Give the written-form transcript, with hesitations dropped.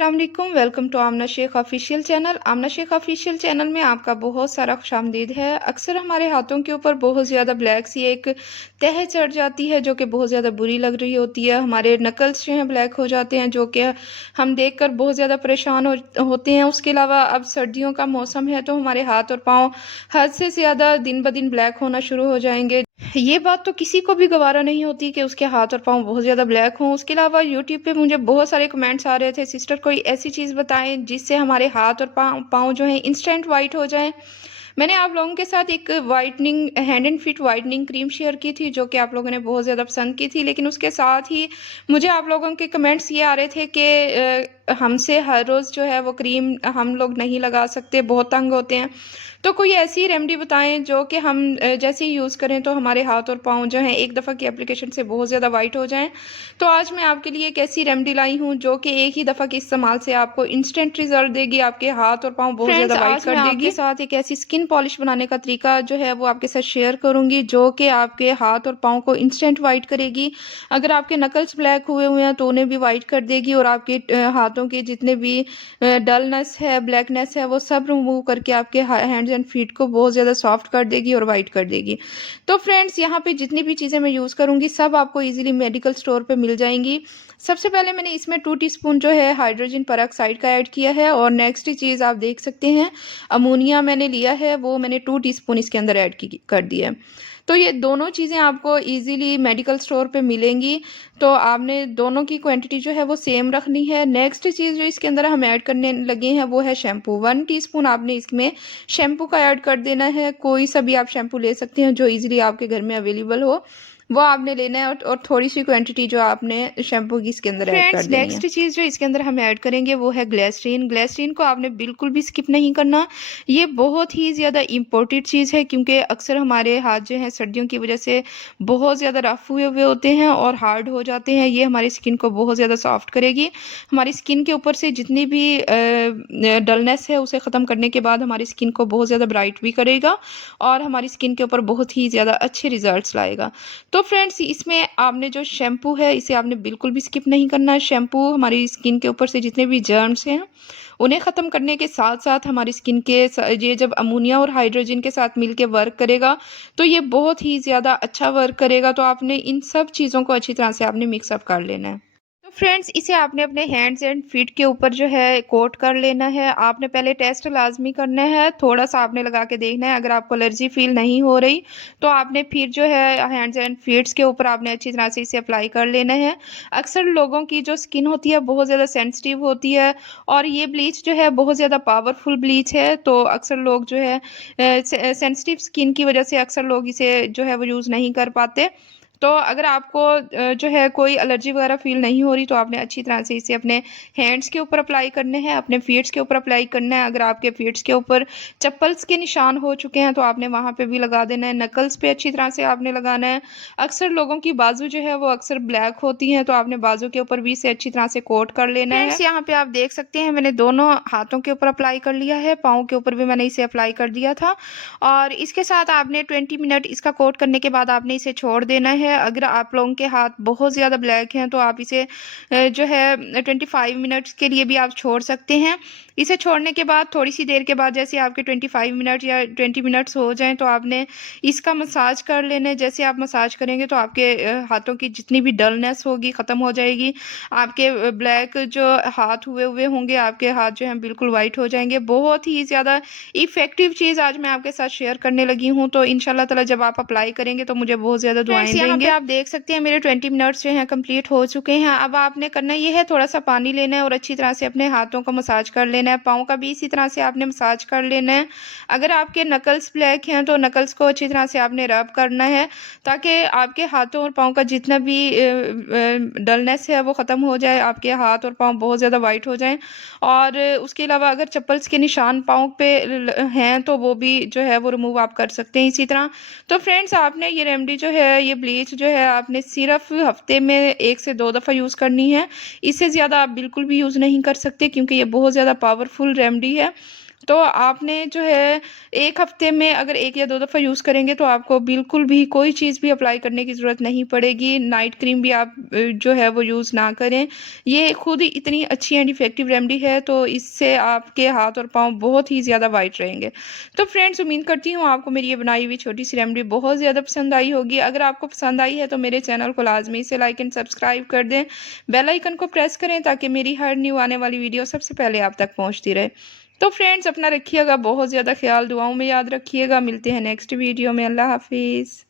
अस्सलाम वालेकुम, welcome to Amna Sheikh official channel. Amna Sheikh official channel में आपका बहुत सारा खुशामदीद है। अक्सर हमारे हाथों के ऊपर बहुत ज़्यादा ब्लैक सी एक तह चढ़ जाती है जो कि बहुत ज़्यादा बुरी लग रही होती है। हमारे नकल्स जो हैं ब्लैक हो जाते हैं जो कि हम देखकर बहुत ज़्यादा परेशान होते हैं। उसके अलावा अब सर्दियों का मौसम है तो हमारे हाथ और पाँव हद से ज़्यादा दिन ब दिन ब्लैक होना शुरू हो जाएंगे। ये बात तो किसी को भी गवारा नहीं होती कि उसके हाथ और पाँव बहुत ज़्यादा ब्लैक हों। उसके अलावा यूट्यूब पे मुझे बहुत सारे कमेंट्स आ रहे थे, सिस्टर कोई ऐसी चीज़ बताएं जिससे हमारे हाथ और पाँव पाँव जो हैं इंस्टेंट वाइट हो जाएं। मैंने आप लोगों के साथ एक whitening hand and feet whitening cream share की थी जो कि आप लोगों ने बहुत ज़्यादा पसंद की थी, लेकिन उसके साथ ही मुझे आप लोगों के कमेंट्स ये आ रहे थे कि हमसे हर रोज़ जो है वो क्रीम हम लोग नहीं लगा सकते, बहुत तंग होते हैं। तो कोई ऐसी रेमेडी बताएं जो कि हम जैसे ही यूज़ करें तो हमारे हाथ और पाँव जो हैं एक दफ़ा की एप्लीकेशन से बहुत ज़्यादा वाइट हो जाएं। तो आज मैं आपके लिए एक ऐसी रेमेडी लाई हूँ जो कि एक ही दफ़ा के इस्तेमाल से आपको इंस्टेंट रिजल्ट देगी, आपके हाथ और पाँव बहुत ज़्यादा फ्रेंड्स, वाइट आज कर मैं आपके देगी। साथ एक ऐसी स्किन पॉलिश बनाने का तरीका जो है वो आपके साथ शेयर करूंगी जो कि आपके हाथ और पाँव को इंस्टेंट वाइट करेगी। अगर आपके नकल्स ब्लैक हुए हुए हैं तो उन्हें भी वाइट कर देगी और आपके हाथों के जितने भी डलनेस है, ब्लैकनेस है, वो सब रिमूव करके आपके हैंड्स एंड फीट को बहुत ज़्यादा सॉफ्ट कर देगी और वाइट कर देगी। तो फ्रेंड्स, यहाँ पे जितनी भी चीज़ें मैं यूज़ करूँगी सब आपको ईजिली मेडिकल स्टोर पे मिल जाएंगी। सबसे पहले मैंने इसमें 2 टीस्पून जो है हाइड्रोजन पेरोक्साइड का ऐड किया है और नेक्स्ट चीज़ आप देख सकते हैं अमोनिया मैंने लिया है, वो मैंने 2 टीस्पून इसके अंदर ऐड की कर दिया है। तो ये दोनों चीज़ें आपको ईज़िली मेडिकल स्टोर पे मिलेंगी, तो आपने दोनों की क्वांटिटी जो है वो सेम रखनी है। नेक्स्ट चीज़ जो इसके अंदर हम ऐड करने लगे हैं वो है शैम्पू। 1 टीस्पून आपने इसमें शैम्पू का ऐड कर देना है। कोई सा भी आप शैम्पू ले सकते हैं जो ईज़िली आपके घर में अवेलेबल हो, वो आपने लेना है और थोड़ी-सी क्वांटिटी जो आपने शैम्पू की इसके अंदर ऐड कर फ्रेंड्स, देनी है। नेक्स्ट चीज़ जो इसके अंदर हम ऐड करेंगे वो है ग्लिसरीन। ग्लिसरीन को आपने बिल्कुल भी स्किप नहीं करना। ये बहुत ही ज़्यादा इम्पोर्टेंट चीज़ है क्योंकि अक्सर हमारे हाथ जो हैं सर्दियों की वजह से बहुत ज़्यादा रफ हुए हुए होते हैं और हार्ड हो जाते हैं। ये हमारी स्किन को बहुत ज़्यादा सॉफ्ट करेगी। हमारी स्किन के ऊपर से जितनी भी डलनेस है उसे ख़त्म करने के बाद हमारी स्किन को बहुत ज़्यादा ब्राइट भी करेगा और हमारी स्किन के ऊपर बहुत ही ज़्यादा अच्छे रिजल्ट्स लाएगा। तो फ्रेंड्स, इसमें आपने जो शैम्पू है इसे आपने बिल्कुल भी स्किप नहीं करना है। शैम्पू हमारी स्किन के ऊपर से जितने भी जर्म्स हैं उन्हें ख़त्म करने के साथ साथ हमारी स्किन के ये जब अमोनिया और हाइड्रोजन के साथ मिलके वर्क करेगा तो ये बहुत ही ज़्यादा अच्छा वर्क करेगा। तो आपने इन सब चीज़ों को अच्छी तरह से आपने मिक्सअप कर लेना है। तो फ्रेंड्स, इसे आपने अपने हैंड्स एंड फीट के ऊपर जो है कोट कर लेना है। आपने पहले टेस्ट लाजमी करना है, थोड़ा सा आपने लगा के देखना है। अगर आपको एलर्जी फील नहीं हो रही तो आपने फिर जो है हैंड्स एंड फीट्स के ऊपर आपने अच्छी तरह से इसे अप्लाई कर लेना है। अक्सर लोगों की जो स्किन होती है बहुत ज़्यादा सेंसिटिव होती है और ये ब्लीच जो है बहुत ज़्यादा पावरफुल ब्लीच है, तो अक्सर लोग जो है सेंसिटिव स्किन की वजह से अक्सर लोग इसे जो है वो यूज़ नहीं कर पाते। तो अगर आपको जो है कोई एलर्जी वगैरह फ़ील नहीं हो रही तो आपने अच्छी तरह से इसे अपने हैंड्स के ऊपर अप्लाई करने हैं, अपने फीट्स के ऊपर अप्लाई करना है। अगर आपके फीट्स के ऊपर चप्पल्स के निशान हो चुके हैं तो आपने वहाँ पे भी लगा देना है। नकल्स पे अच्छी तरह से आपने लगाना है। अक्सर लोगों की बाजू जो है वो अक्सर ब्लैक होती हैं तो आपने बाजू के ऊपर भी इसे अच्छी तरह से कोट कर लेना है। फ्रेंड्स, यहाँ पे आप देख सकते हैं मैंने दोनों हाथों के ऊपर अप्लाई कर लिया है, पाँव के ऊपर भी मैंने इसे अप्लाई कर दिया था और इसके साथ आपने 20 मिनट इसका कोट करने के बाद आपने इसे छोड़ देना है। अगर आप लोगों के हाथ बहुत ज़्यादा ब्लैक हैं तो आप इसे जो है 25 मिनट्स के लिए भी आप छोड़ सकते हैं। इसे छोड़ने के बाद थोड़ी सी देर के बाद जैसे आपके 25 मिनट या 20 मिनट्स हो जाएं तो आपने इसका मसाज कर लेना है। जैसे आप मसाज करेंगे तो आपके हाथों की जितनी भी डलनेस होगी ख़त्म हो जाएगी। आपके ब्लैक जो हाथ हुए हुए होंगे, आपके हाथ जो हैं बिल्कुल वाइट हो जाएंगे। बहुत ही ज़्यादा इफ़ेक्टिव चीज़ आज मैं आपके साथ शेयर करने लगी हूँ, तो इंशाल्लाह ताला जब आप अप्लाई करेंगे तो मुझे बहुत ज़्यादा फ्रेंड्स, दुआएं यहाँ पे देंगे। आप देख सकते हैं मेरे 20 मिनट्स जो हैं कंप्लीट हो चुके हैं। अब आपने करना ये है, थोड़ा सा पानी लेना है और अच्छी तरह से अपने हाथों का मसाज कर लेना है। पाँव का भी इसी तरह से आपने मसाज कर लेना है। अगर आपके नकल्स ब्लैक हैं तो नकल्स को अच्छी तरह से आपने रब करना है ताकि आपके हाथों और पाँव का जितना भी डलनेस है वो ख़त्म हो जाए, आपके हाथ और पाँव बहुत ज़्यादा वाइट हो जाएं। और उसके अलावा अगर चप्पल्स के निशान पाँव पे हैं तो वो भी जो है वो रिमूव आप कर सकते हैं इसी तरह। तो फ्रेंड्स, आपने ये रेमेडी जो है, ये ब्लीच जो है आपने सिर्फ हफ्ते में 1 से 2 दफ़ा यूज़ करनी है। इससे ज़्यादा आप बिल्कुल भी यूज़ नहीं कर सकते क्योंकि ये बहुत ज़्यादा पावरफुल रेमेडी है। तो आपने जो है 1 हफ्ते में अगर 1 या 2 दफ़ा यूज़ करेंगे तो आपको बिल्कुल भी कोई चीज़ भी अप्लाई करने की ज़रूरत नहीं पड़ेगी। नाइट क्रीम भी आप जो है वो यूज़ ना करें। ये खुद ही इतनी अच्छी एंड इफ़ेक्टिव रेमेडी है, तो इससे आपके हाथ और पाँव बहुत ही ज़्यादा व्हाइट रहेंगे। तो फ्रेंड्स, उम्मीद करती हूँ आपको मेरी ये बनाई हुई छोटी-सी रेमेडी बहुत ज़्यादा पसंद आई होगी। अगर आपको पसंद आई है तो मेरे चैनल को लाज़मी से लाइक एंड सब्सक्राइब कर दें। बेल आइकन को प्रेस करें ताकि मेरी हर न्यू आने वाली वीडियो सबसे पहले आप तक पहुँचती रहे। तो फ्रेंड्स, अपना रखिएगा बहुत ज़्यादा ख़्याल, दुआओं में याद रखिएगा। मिलते हैं नेक्स्ट वीडियो में। अल्लाह हाफ़िज़।